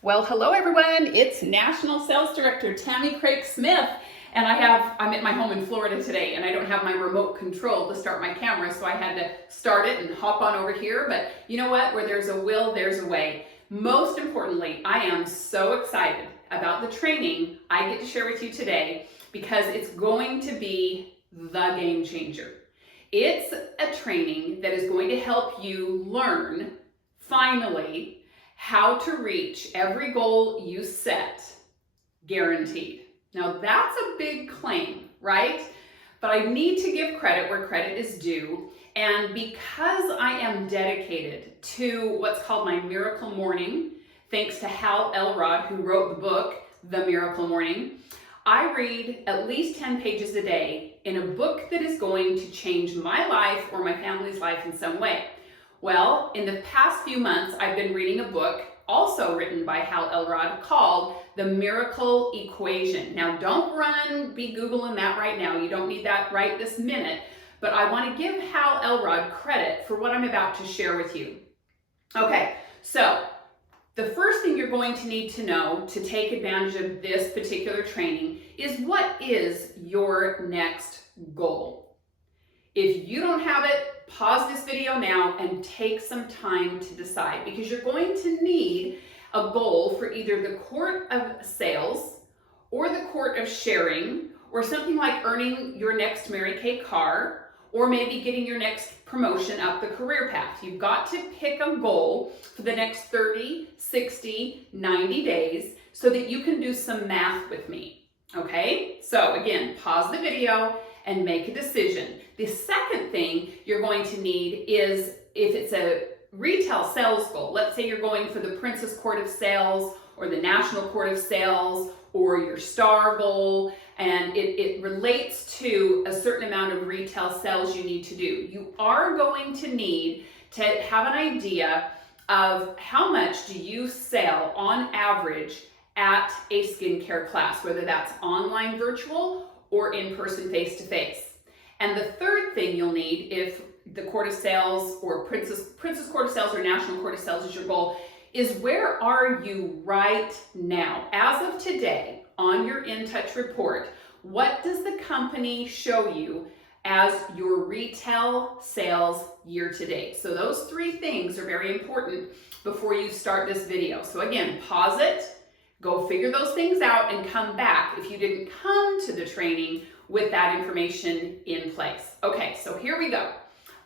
Well, hello everyone. It's National Sales Director Tammy Smith, and I'm at my home in Florida today, and I don't have my remote control to start my camera, so I had to start it and hop on over here. But you know what? Where there's a will, there's a way. Most importantly, I am so excited about the training I get to share with you today because it's going to be the game changer. It's a training that is going to help you learn, finally, how to reach every goal you set, guaranteed. Now that's a big claim, right? But I need to give credit where credit is due. And because I am dedicated to what's called my Miracle Morning, thanks to Hal Elrod, who wrote the book, The Miracle Morning, I read at least 10 pages a day in a book that is going to change my life or my family's life in some way. Well, in the past few months, I've been reading a book also written by Hal Elrod called The Miracle Equation. Now, don't be Googling that right now. You don't need that right this minute. But I want to give Hal Elrod credit for what I'm about to share with you. Okay, so the first thing you're going to need to know to take advantage of this particular training is what is your next goal? If you don't have it, pause this video now and take some time to decide, because you're going to need a goal for either the court of sales or the court of sharing, or something like earning your next Mary Kay car, or maybe getting your next promotion up the career path. You've got to pick a goal for the next 30, 60, 90 days so that you can do some math with me. Okay, so again, pause the video and make a decision. The second thing you're going to need is, if it's a retail sales goal, let's say you're going for the Princess Court of Sales or the National Court of Sales or your STAR goal, and it relates to a certain amount of retail sales you need to do. You are going to need to have an idea of how much do you sell on average at a skincare class, whether that's online, virtual, or in-person, face-to-face. And the third thing you'll need, if the Court of Sales or Princess Court of Sales or National Court of Sales is your goal, is where are you right now? As of today, on your In Touch report, what does the company show you as your retail sales year to date? So those three things are very important before you start this video. So again, pause it, go figure those things out, and come back if you didn't come to the training with that information in place. Okay, so here we go.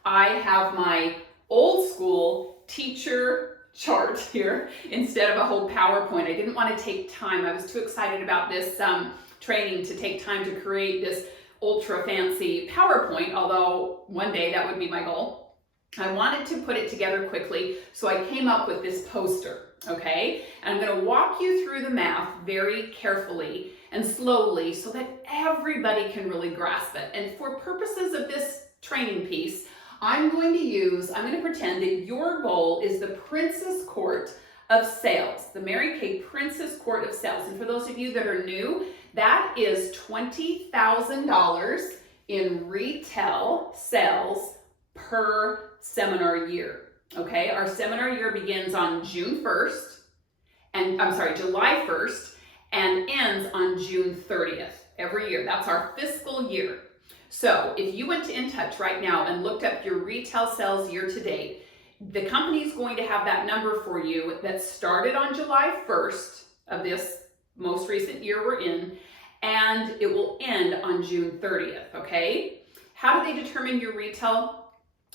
I have my old school teacher chart here instead of a whole PowerPoint. I didn't want to take time. I was too excited about this training to take time to create this ultra fancy PowerPoint, although one day that would be my goal. I wanted to put it together quickly, so I came up with this poster. Okay, and I'm going to walk you through the math very carefully and slowly so that everybody can really grasp it. And for purposes of this training piece, I'm going to pretend that your goal is the Princess Court of Sales, the Mary Kay Princess Court of Sales. And for those of you that are new, that is $20,000 in retail sales per seminar year. Okay, our seminar year begins on July 1st, and ends on June 30th every year. That's our fiscal year. So if you went to In Touch right now and looked up your retail sales year to date, the company is going to have that number for you that started on July 1st of this most recent year we're in, and it will end on June 30th, okay? How do they determine your retail?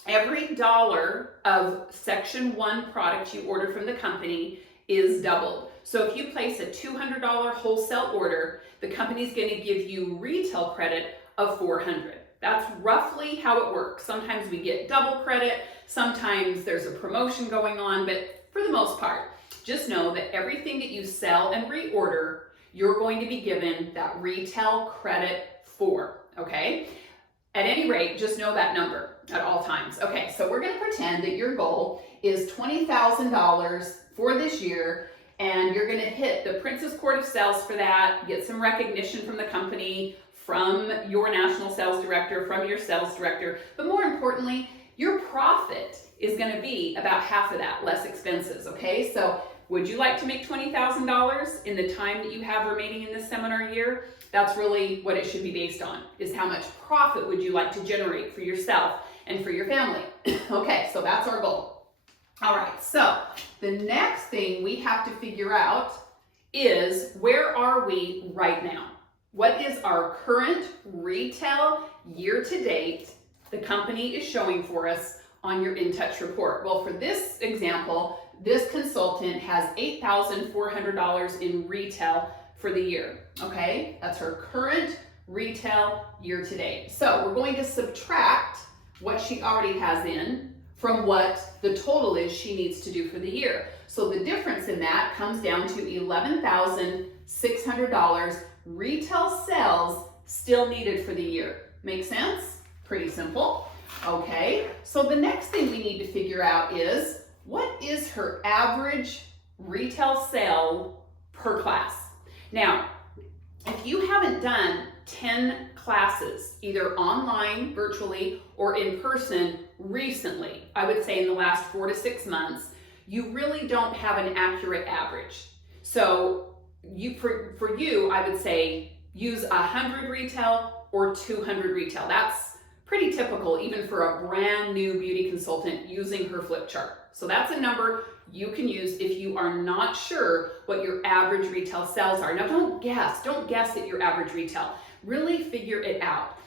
Every dollar of Section 1 product you order from the company is doubled. So if you place a $200 wholesale order, the company's going to give you retail credit of $400. That's roughly how it works. Sometimes we get double credit, sometimes there's a promotion going on, but for the most part, just know that everything that you sell and reorder, you're going to be given that retail credit for, okay? At any rate, just know that number at all times. Okay, so we're going to pretend that your goal is $20,000 for this year, and you're going to hit the Princess Court of Sales for that, get some recognition from the company, from your national sales director, from your sales director, but more importantly, your profit is going to be about half of that, less expenses, okay? So would you like to make $20,000 in the time that you have remaining in this seminar year? That's really what it should be based on, is how much profit would you like to generate for yourself and for your family. Okay, so that's our goal. All right, so the next thing we have to figure out is, where are we right now? What is our current retail year to date the company is showing for us on your In Touch report? Well, for this example, this consultant has $8,400 in retail for the year, okay? That's her current retail year to date. So we're going to subtract what she already has in from what the total is she needs to do for the year. So the difference in that comes down to $11,600 retail sales still needed for the year. Make sense? Pretty simple. Okay, so the next thing we need to figure out is, what is her average retail sale per class? Now, if you haven't done 10 classes, either online, virtually, or in person recently, I would say in the last 4 to 6 months, you really don't have an accurate average. So for you, I would say use 100 retail or 200 retail. That's pretty typical even for a brand new beauty consultant using her flip chart. So that's a number you can use if you are not sure what your average retail sales are. Now don't guess at your average retail. Really figure it out.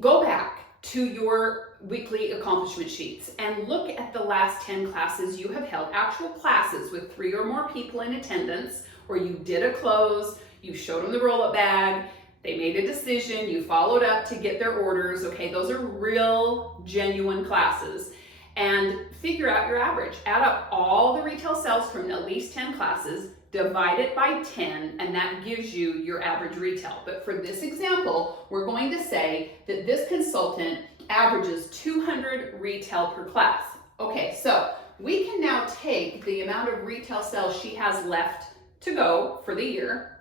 Go back to your weekly accomplishment sheets and look at the last 10 classes you have held, actual classes with 3 or more people in attendance, where you did a close, you showed them the roll-up bag, they made a decision, you followed up to get their orders. Okay, those are real, genuine classes. And figure out your average. Add up all the retail sales from at least 10 classes, divide it by 10, and that gives you your average retail. But for this example, we're going to say that this consultant averages 200 retail per class. Okay, so we can now take the amount of retail sales she has left to go for the year,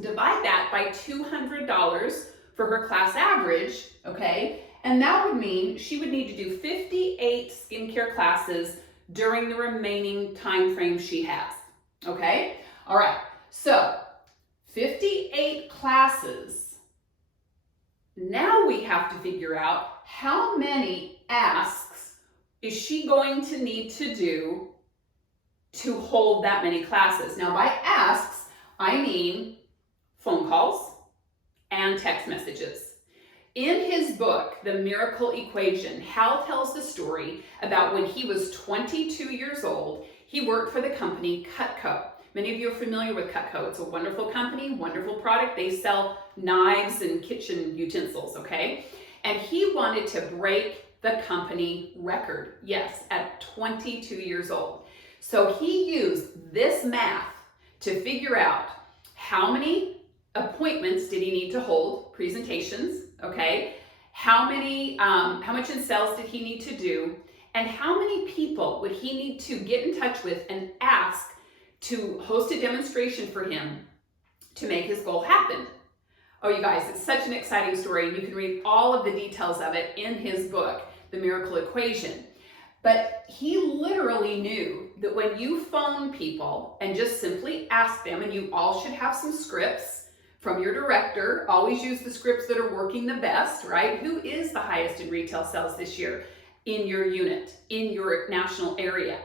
divide that by $200 for her class average, okay? And that would mean she would need to do 58 skincare classes during the remaining time frame she has, okay? All right, so 58 classes. Now we have to figure out how many asks is she going to need to do to hold that many classes. Now by asks, I mean phone calls and text messages. In his book, The Miracle Equation, Hal tells the story about when he was 22 years old, he worked for the company Cutco. Many of you are familiar with Cutco. It's a wonderful company, wonderful product. They sell knives and kitchen utensils, okay? And he wanted to break the company record, yes, at 22 years old. So he used this math to figure out how many appointments did he need to hold, presentations, okay? How much in sales did he need to do? And how many people would he need to get in touch with and ask to host a demonstration for him to make his goal happen? Oh, you guys, it's such an exciting story. You can read all of the details of it in his book, The Miracle Equation. But he literally knew that when you phone people and just simply ask them, and you all should have some scripts from your director, always use the scripts that are working the best, right? Who is the highest in retail sales this year in your unit, in your national area?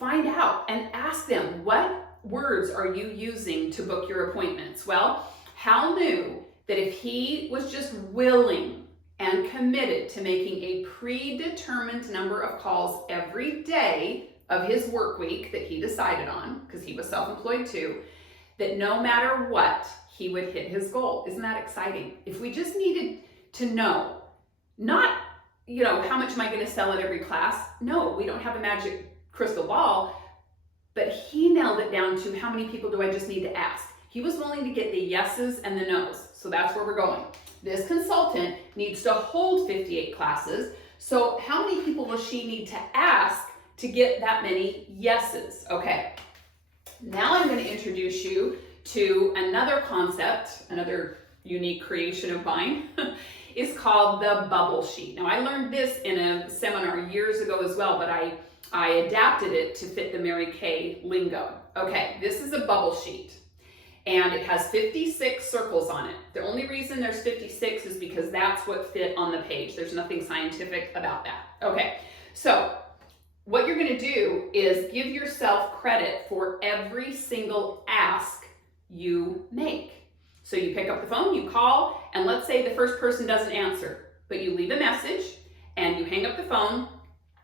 Find out and ask them, what words are you using to book your appointments? Well, Hal knew that if he was just willing and committed to making a predetermined number of calls every day of his work week that he decided on, because he was self-employed too, that no matter what, he would hit his goal. Isn't that exciting? If we just needed to know, not, how much am I going to sell at every class? No, we don't have a magic crystal ball, but he nailed it down to how many people do I just need to ask? He was willing to get the yeses and the nos. So that's where we're going. This consultant needs to hold 58 classes. So how many people will she need to ask to get that many yeses? Okay. Now I'm going to introduce you to another concept, another unique creation of mine. Is called the bubble sheet. Now I learned this in a seminar years ago as well, but I adapted it to fit the Mary Kay lingo. okay, this is a bubble sheet and it has 56 circles on it. The only reason there's 56 is because that's what fit on the page. There's nothing scientific about that. Okay, so what you're gonna do is give yourself credit for every single ask you make. So you pick up the phone, you call, and let's say the first person doesn't answer, but you leave a message and you hang up the phone,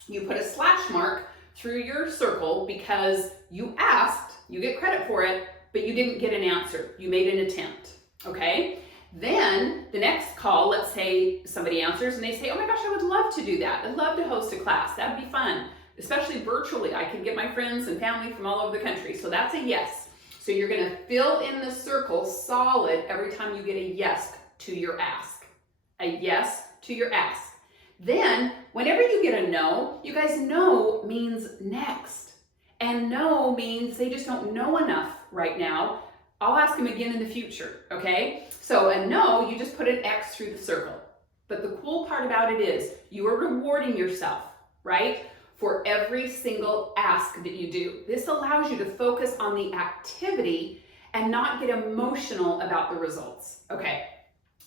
you put a slash mark through your circle because you asked, you get credit for it, but you didn't get an answer. You made an attempt, okay? Then the next call, let's say somebody answers and they say, oh my gosh, I would love to do that. I'd love to host a class. That'd be fun, especially virtually. I can get my friends and family from all over the country. So that's a yes. So you're gonna fill in the circle solid every time you get a yes to your ask. A yes to your ask. Then, whenever you get a no, you guys no means next. And no means they just don't know enough right now. I'll ask them again in the future, okay? So a no, you just put an X through the circle. But the cool part about it is you are rewarding yourself, right? For every single ask that you do. This allows you to focus on the activity and not get emotional about the results, okay?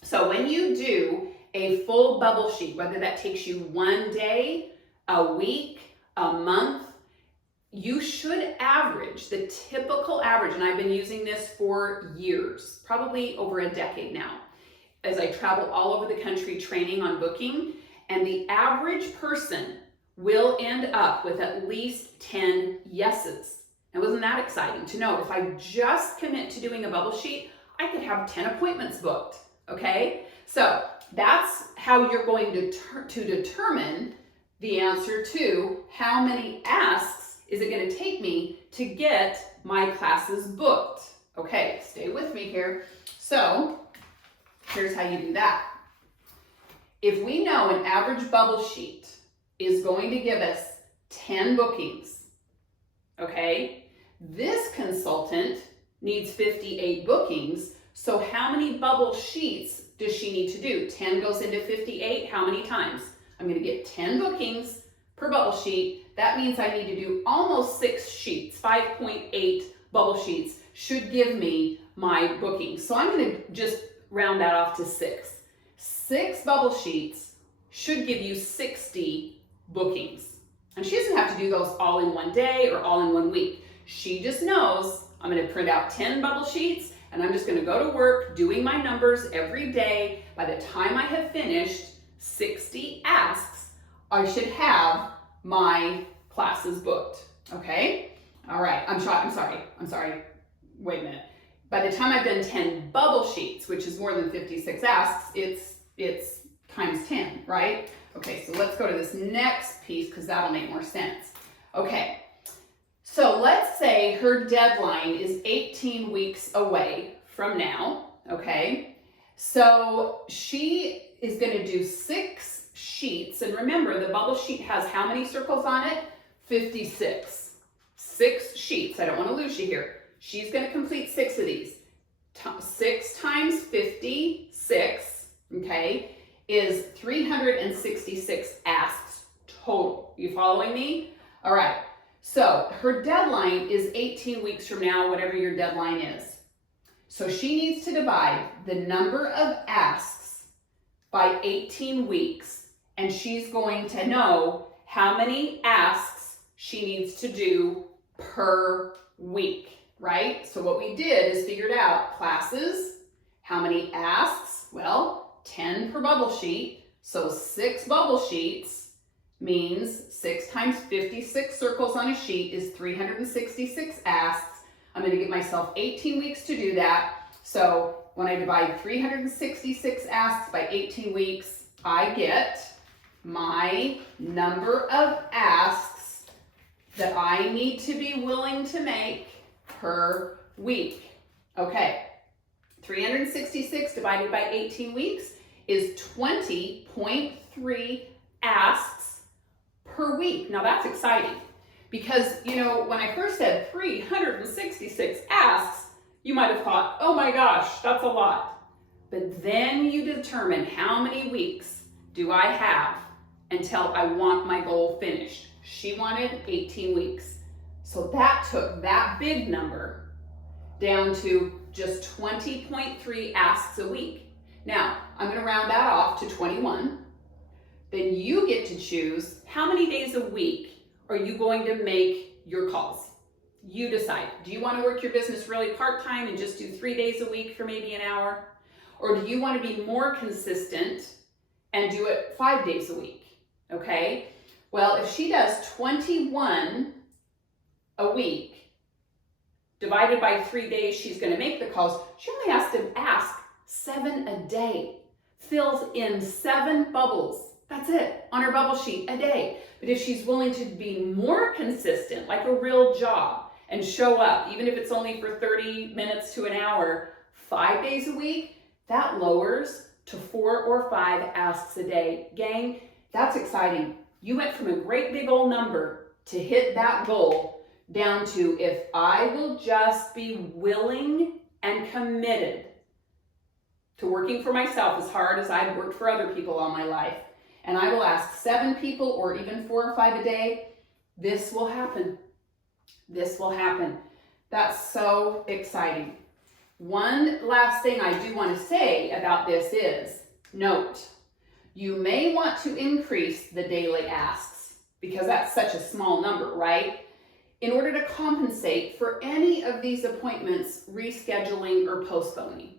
So when you do a full bubble sheet, whether that takes you 1 day, a week, a month, you should average, the typical average, and I've been using this for years, probably over a decade now, as I travel all over the country training on booking, and the average person will end up with at least 10 yeses. And wasn't that exciting to know if I just commit to doing a bubble sheet, I could have 10 appointments booked, okay? So that's how you're going to determine the answer to how many asks is it going to take me to get my classes booked. Okay, stay with me here. So here's how you do that. If we know an average bubble sheet is going to give us 10 bookings, okay, this consultant needs 58 bookings. So how many bubble sheets does she need to do? 10 goes into 58, how many times? I'm gonna get 10 bookings per bubble sheet. That means I need to do almost 6 sheets, 5.8 bubble sheets should give me my bookings. So I'm gonna just round that off to 6. 6 bubble sheets should give you 60 bookings. And she doesn't have to do those all in 1 day or all in 1 week. She just knows I'm gonna print out 10 bubble sheets and I'm just gonna go to work doing my numbers every day. By the time I have finished 60 asks, I should have my classes booked, okay? All right, I'm sorry, wait a minute. By the time I've done 10 bubble sheets, which is more than 56 asks, it's times 10, right? Okay, so let's go to this next piece because that'll make more sense. Okay, so let's say her deadline is 18 weeks away from now, okay? So she is gonna do 6 sheets, and remember the bubble sheet has how many circles on it? 56. 6 sheets, I don't wanna lose you here. She's gonna complete 6 of these. 6 times 56, okay, is 366 asks total. You following me? All right, so her deadline is 18 weeks from now, whatever your deadline is. So she needs to divide the number of asks by 18 weeks, and she's going to know how many asks she needs to do per week, right? So what we did is figured out classes, how many asks? Well, 10 per bubble sheet. So 6 bubble sheets means 6 times 56 circles on a sheet is 366 asks. I'm going to give myself 18 weeks to do that. So when I divide 366 asks by 18 weeks, I get my number of asks that I need to be willing to make per week. Okay, 366 divided by 18 weeks is 20.3 asks per week. Now that's exciting because, you know, when I first said 366 asks, you might have thought, oh my gosh, that's a lot. But then you determine how many weeks do I have until I want my goal finished. She wanted 18 weeks. So that took that big number down to just 20.3 asks a week. Now, I'm going to round that off to 21. Then you get to choose how many days a week are you going to make your calls. You decide. Do you want to work your business really part-time and just do 3 days a week for maybe an hour? Or do you want to be more consistent and do it 5 days a week? Okay? Well, if she does 21 a week, divided by 3 days she's going to make the calls, she only has to ask 7 a day. Fills in 7 bubbles. That's it, on her bubble sheet a day. But if she's willing to be more consistent, like a real job, and show up, even if it's only for 30 minutes to an hour, 5 days a week, that lowers to 4 or 5 asks a day. Gang, that's exciting. You went from a great big old number to hit that goal down to, if I will just be willing and committed to working for myself as hard as I've worked for other people all my life, and I will ask 7 people or even 4 or 5 a day, this will happen. This will happen. That's so exciting. One last thing I do want to say about this is, note, you may want to increase the daily asks because that's such a small number, right? In order to compensate for any of these appointments rescheduling or postponing,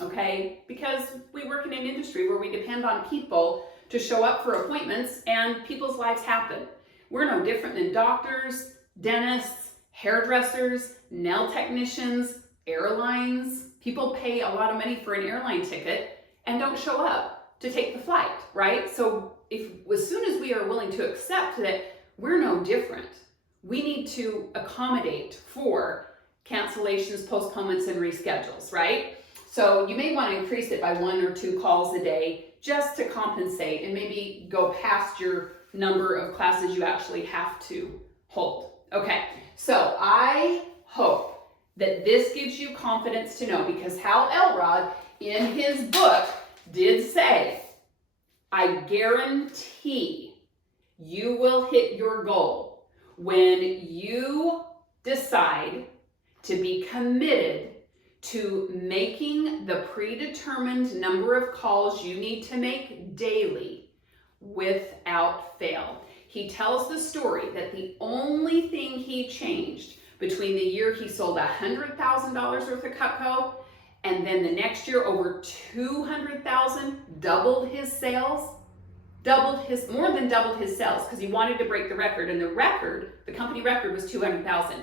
okay? Because we work in an industry where we depend on people to show up for appointments, and people's lives happen. We're no different than doctors, dentists, hairdressers, nail technicians, airlines. People pay a lot of money for an airline ticket and don't show up to take the flight, right? So as soon as we are willing to accept that we're no different, we need to accommodate for cancellations, postponements, and reschedules, right? So you may want to increase it by 1 or 2 calls a day just to compensate and maybe go past your number of classes you actually have to hold. Okay, so I hope that this gives you confidence to know, because Hal Elrod in his book did say, I guarantee you will hit your goal when you decide to be committed to making the predetermined number of calls you need to make daily without fail. He tells the story that the only thing he changed between the year he sold $100,000 worth of Cutco and then the next year over $200,000, doubled his sales, more than doubled his sales, because he wanted to break the record, and the company record was $200,000.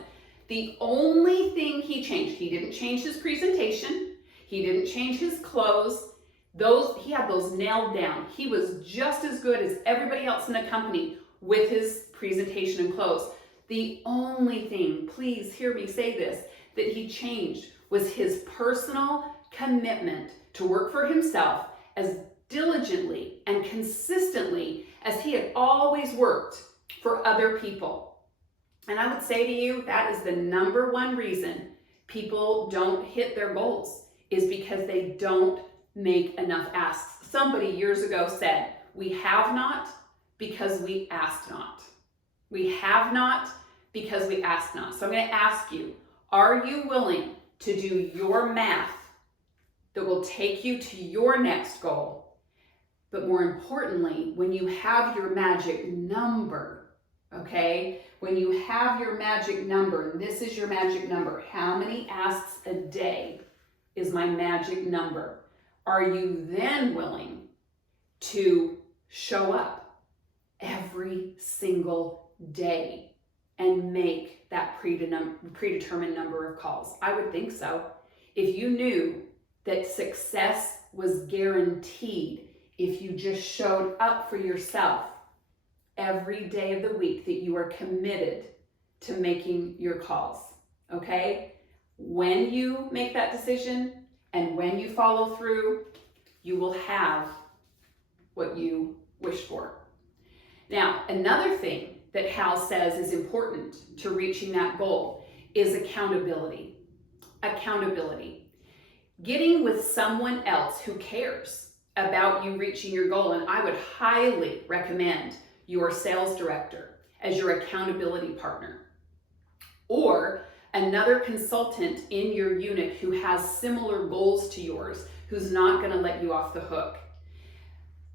The only thing he changed, he didn't change his presentation, he didn't change his clothes, he had those nailed down. He was just as good as everybody else in the company with his presentation and clothes. The only thing, please hear me say this, that he changed was his personal commitment to work for himself as diligently and consistently as he had always worked for other people. And I would say to you, that is the number one reason people don't hit their goals, is because they don't make enough asks. Somebody years ago said, we have not because we asked not. We have not because we asked not. So I'm going to ask you, are you willing to do your math that will take you to your next goal? But more importantly, when you have your magic number, okay? When you have your magic number, and this is your magic number, how many asks a day is my magic number? Are you then willing to show up every single day and make that predetermined number of calls? I would think so. If you knew that success was guaranteed if you just showed up for yourself every day of the week, that you are committed to making your calls, okay? When you make that decision and when you follow through, you will have what you wish for. Now, another thing that Hal says is important to reaching that goal is accountability. Accountability. Getting with someone else who cares about you reaching your goal, and I would highly recommend your sales director as your accountability partner. or another consultant in your unit who has similar goals to yours, who's not going to let you off the hook.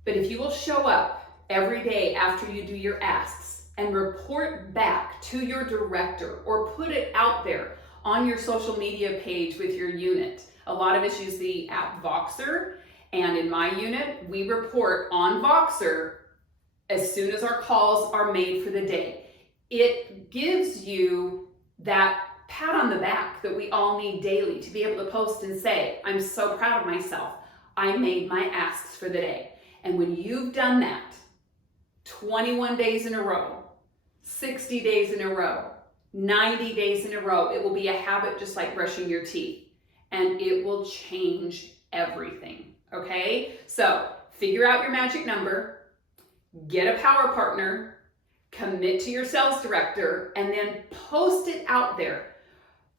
But if you will show up every day after you do your asks and report back to your director or put it out there on your social media page with your unit. A lot of us use the app Voxer, and in my unit, we report on Voxer as soon as our calls are made for the day. It gives you that pat on the back that we all need daily to be able to post and say, I'm so proud of myself. I made my asks for the day. And when you've done that 21 days in a row, 60 days in a row, 90 days in a row, it will be a habit just like brushing your teeth, and it will change everything, okay? So figure out your magic number, get a power partner, commit to your sales director, and then post it out there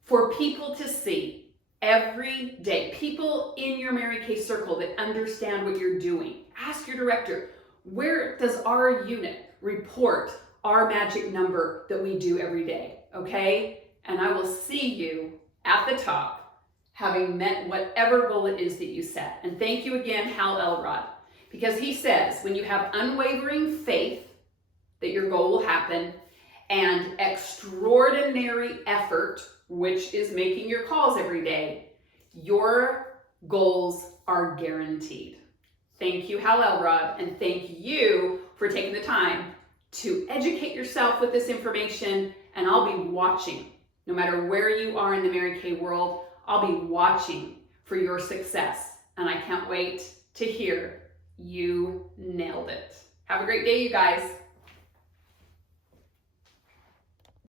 for people to see every day. People in your Mary Kay circle that understand what you're doing. Ask your director, where does our unit report our magic number that we do every day, okay? And I will see you at the top, having met whatever goal it is that you set. And thank you again, Hal Elrod, because he says when you have unwavering faith that your goal will happen and extraordinary effort, which is making your calls every day, your goals are guaranteed. Thank you, Hal Elrod, and thank you for taking the time to educate yourself with this information, and I'll be watching. No matter where you are in the Mary Kay world, I'll be watching for your success, and I can't wait to hear you nailed it. Have a great day, you guys.